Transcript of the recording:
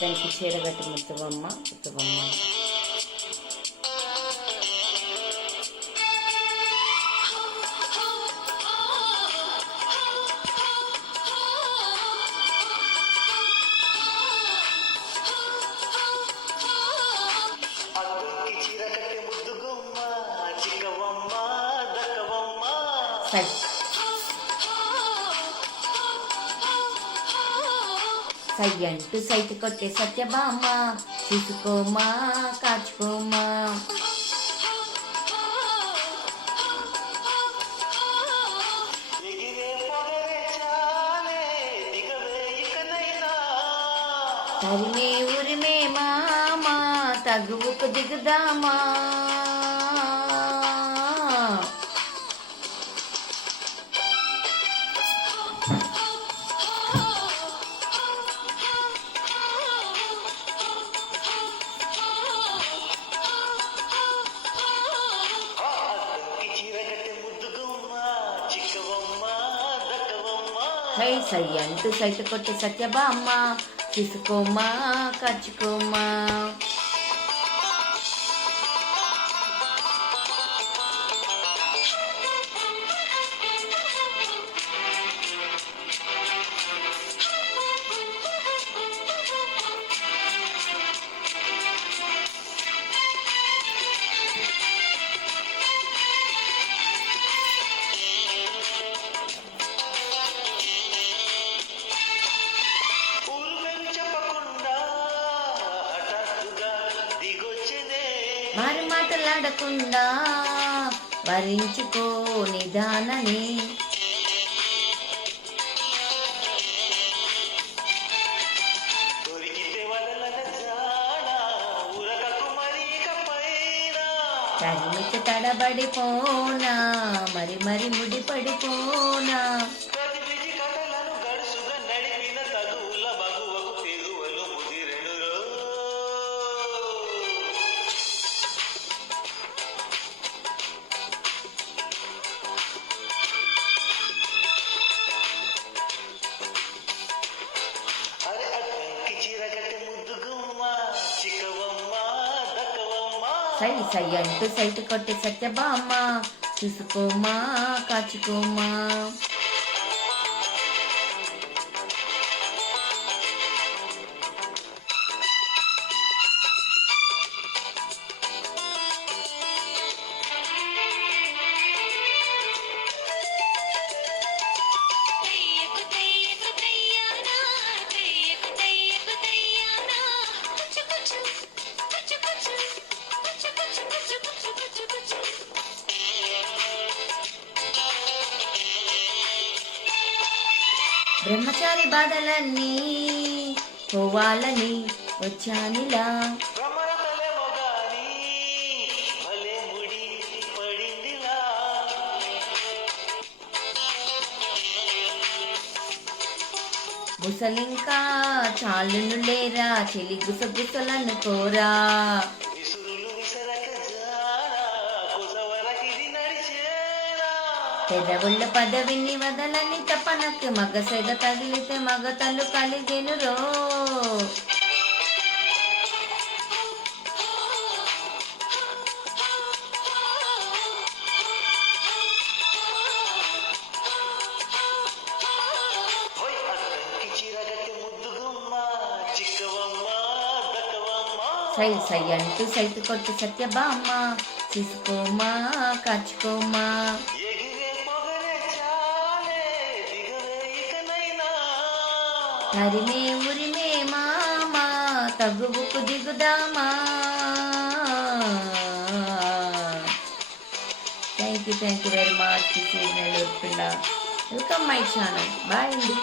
దానికి చీరగట్టి ముత్తవమ్మ ముత్తవమ్మ. సయ్యంటూ సైటు కొట్టే సత్యభామ, చూసుకోమా కాచుకోమా. తరిమే ఉరిమే మామ, తగువుకు దిగుదామా. హై సయ్యంటూ సైటు కొట్టే సత్యభామ, చూసుకోమా కాచుకోమా. మరి మాటలాడకుండా వరించుకో నిదానని. తరిమికి తడబడిపోనా, మరి మరి ముడిపడిపోనా. సయ్యంటూ సైటు కొట్టే సత్యభామ, చూసుకోమా కాచుకోమా. బ్రహ్మచారి బాధలన్నీ పోవాలని వచ్చానిలా. ముసలింకా చాలును లేరా, చెలి గుసగుసలను కోరా. పెదవుళ్ళ పదవిని వదలని తపనకి, మగ సెగ తగిలితే మగతలు కలిగెనురో. సయ్యంటూ సైటు కొట్టు సత్యభామ, చూసుకోమా కాచుకోమా. తరిమే ఉరిమే మామ, తగువుకు దిగుదామా. Thank you very much. This is Nellore పిల్ల. Welcome my channel. బాయ్ అండి.